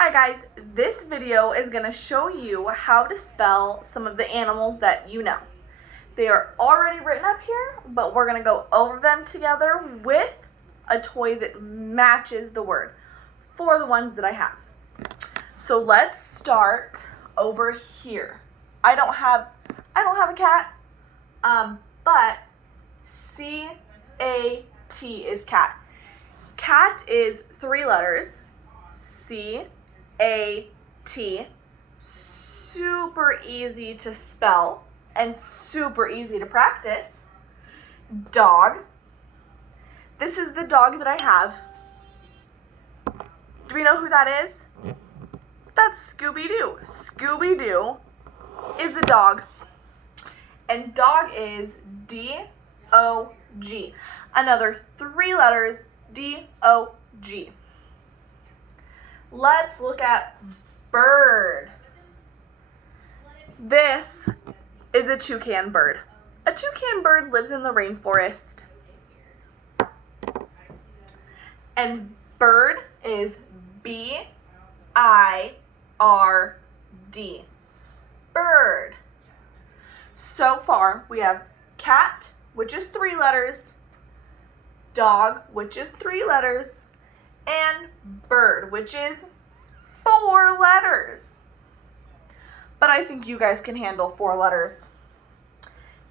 Hi guys, this video is going to show you how to spell some of the animals that you know. They are already written up here, but we're going to go over them together with a toy that matches the word for the ones that I have. So let's start over here. I don't have a cat, but C-A-T is cat. Cat is 3 letters. C-A-T. Super easy to spell and super easy to practice. Dog. This is the dog that I have. Do we know who that is? That's Scooby-Doo. Scooby-Doo is a dog. And dog is D-O-G. Another 3 letters, D-O-G. Let's look at bird. This is a toucan bird. A toucan bird lives in the rainforest. And bird is B-I-R-D. Bird. So far, we have cat, which is 3 letters, dog, which is 3 letters, and bird, which is 4 letters. But I think you guys can handle 4 letters.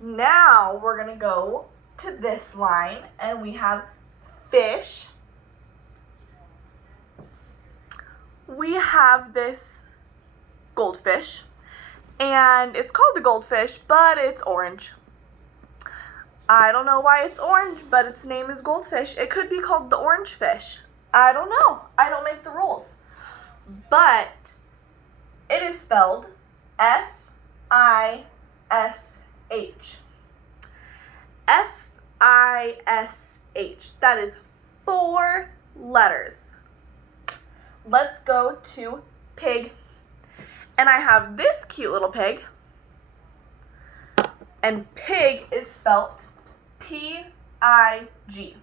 Now we're going to go to this line, and we have fish. We have this goldfish, and it's called a goldfish, but it's orange. I don't know why it's orange, but its name is goldfish. It could be called the orange fish. I don't know. I don't make the rules. But it is spelled F-I-S-H. F-I-S-H. That is 4 letters. Let's go to pig. And I have this cute little pig. And pig is spelled P-I-G.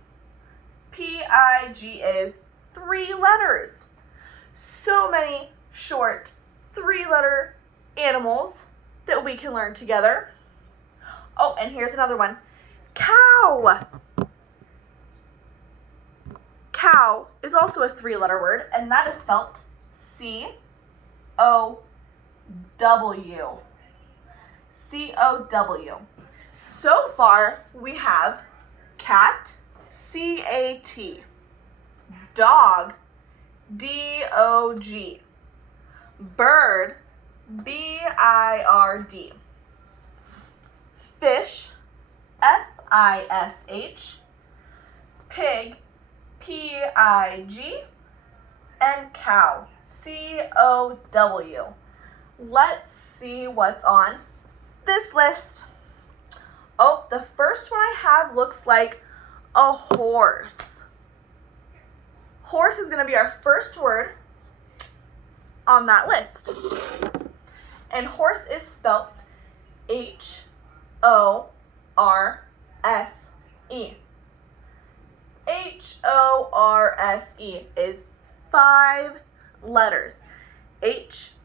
P-I-G is 3 letters. So many short 3-letter animals that we can learn together. Oh, and here's another one. Cow. Cow is also a 3-letter word, and that is spelled C-O-W. C-O-W. So far, we have cat, C-A-T, dog, D-O-G, bird, B-I-R-D, fish, F-I-S-H, pig, P-I-G, and cow, C-O-W. Let's see what's on this list. Oh, the first one I have looks like a horse. Horse is going to be our first word on that list. And horse is spelt H-O-R-S-E. H-O-R-S-E is 5 letters. H-O-R-S-E.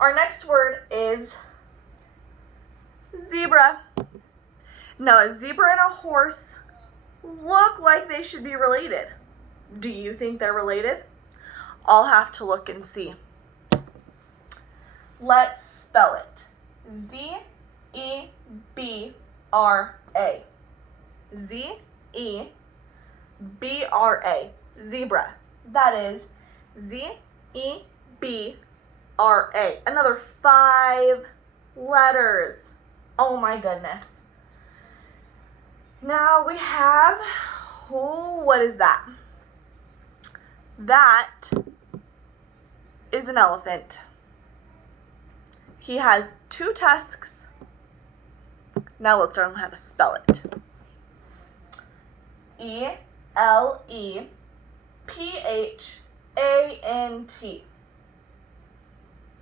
Our next word is zebra. Now, a zebra and a horse look like they should be related. Do you think they're related? I'll have to look and see. Let's spell it. Z-E-B-R-A. Z-E-B-R-A. Zebra. That is Z-E-B-R-A. Another 5 letters. Oh my goodness. Now we have, what is that? That is an elephant. He has 2 tusks. Now let's learn how to spell it. E-L-E-P-H-A-N-T.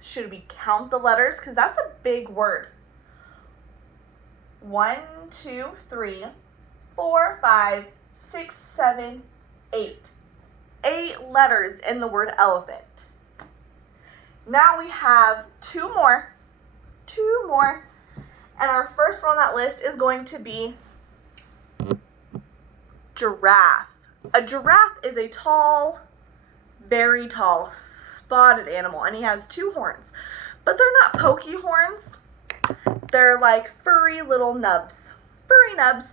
Should we count the letters? Because that's a big word. 1, 2, 3, 4, 5, 6, 7, 8. 8 letters in the word elephant. Now we have two more, and our first one on that list is going to be giraffe. A giraffe is a tall, very tall, spotted animal, and he has 2 horns. But they're not pokey horns. They're like furry little nubs. Furry nubs.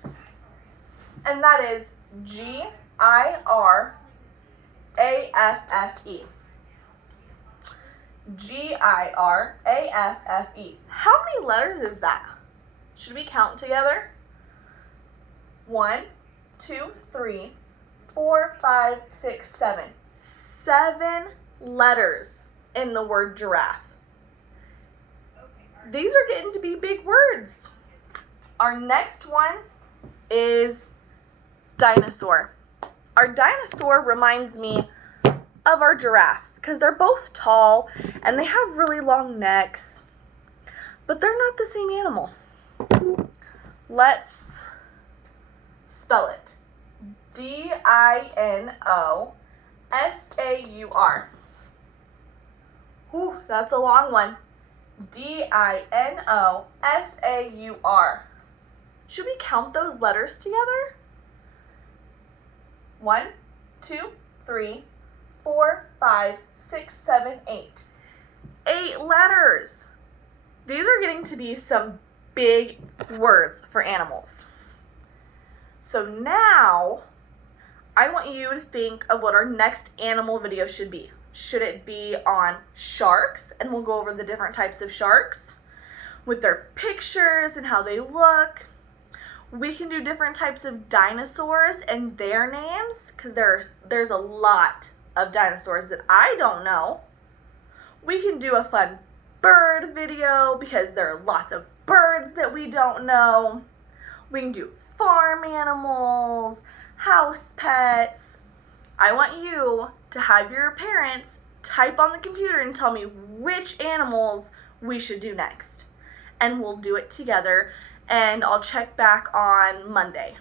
And that is Giraffe. Giraffe. How many letters is that? Should we count together? 1, 2, 3, 4, 5, 6, 7. 7 letters in the word giraffe. These are getting to be big words. Our next one is dinosaur. Our dinosaur reminds me of our giraffe because they're both tall and they have really long necks, but they're not the same animal. Let's spell it. Dinosaur. Whew, that's a long one. Dinosaur. Should we count those letters together? 1, 2, 3, 4, 5, 6, 7, 8. 8 letters. These are getting to be some big words for animals. So now, I want you to think of what our next animal video should be. Should it be on sharks? And we'll go over the different types of sharks with their pictures and how they look. We can do different types of dinosaurs and their names because there's a lot of dinosaurs that I don't know. We can do a fun bird video because there are lots of birds that we don't know. We can do farm animals, house pets. I want you to have your parents type on the computer and tell me which animals we should do next. And we'll do it together, and I'll check back on Monday.